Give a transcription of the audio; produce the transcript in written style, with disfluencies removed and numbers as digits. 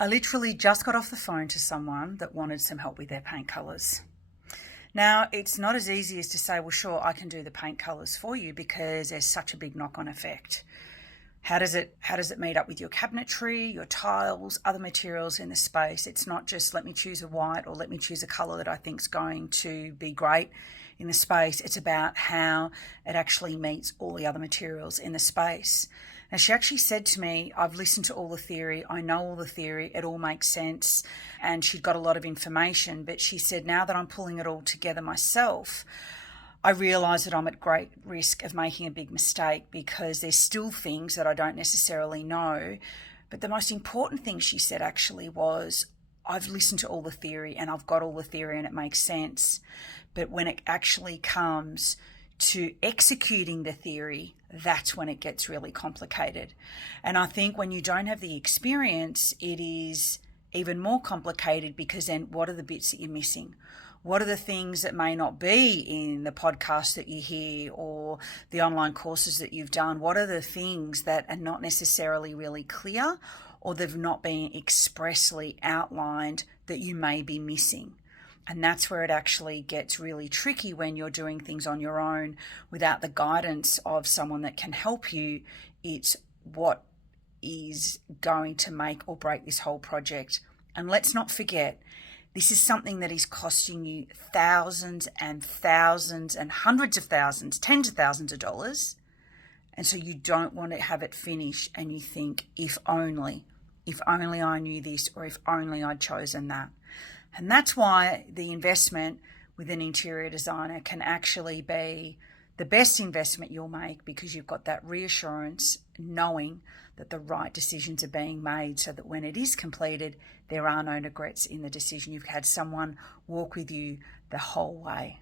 I literally just got off the phone to someone that wanted some help with their paint colours. Now, it's not as easy as to say, well, sure, I can do the paint colours for you because there's such a big knock-on effect. How does it meet up with your cabinetry, your tiles, other materials in the space? It's not just let me choose a white or let me choose a colour that I think is going to be great in the space. It's about how it actually meets all the other materials in the space. And she actually said to me, I've listened to all the theory, I know all the theory, it all makes sense, and she'd got a lot of information, but she said, now that I'm pulling it all together myself, I realise that I'm at great risk of making a big mistake because there's still things that I don't necessarily know. But the most important thing she said actually was, I've listened to all the theory and I've got all the theory and it makes sense. But when it actually comes to executing the theory, that's when it gets really complicated. And I think when you don't have the experience, it is even more complicated because then what are the bits that you're missing? What are the things that may not be in the podcast that you hear or the online courses that you've done? What are the things that are not necessarily really clear or they've not been expressly outlined that you may be missing? And that's where it actually gets really tricky when you're doing things on your own without the guidance of someone that can help you. It's what is going to make or break this whole project. And let's not forget, this is something that is costing you thousands and thousands and hundreds of thousands, tens of thousands of dollars. And so you don't want to have it finished and you think, if only I knew this, or if only I'd chosen that. And that's why the investment with an interior designer can actually be the best investment you'll make, because you've got that reassurance knowing that the right decisions are being made so that when it is completed, there are no regrets in the decision. You've had someone walk with you the whole way.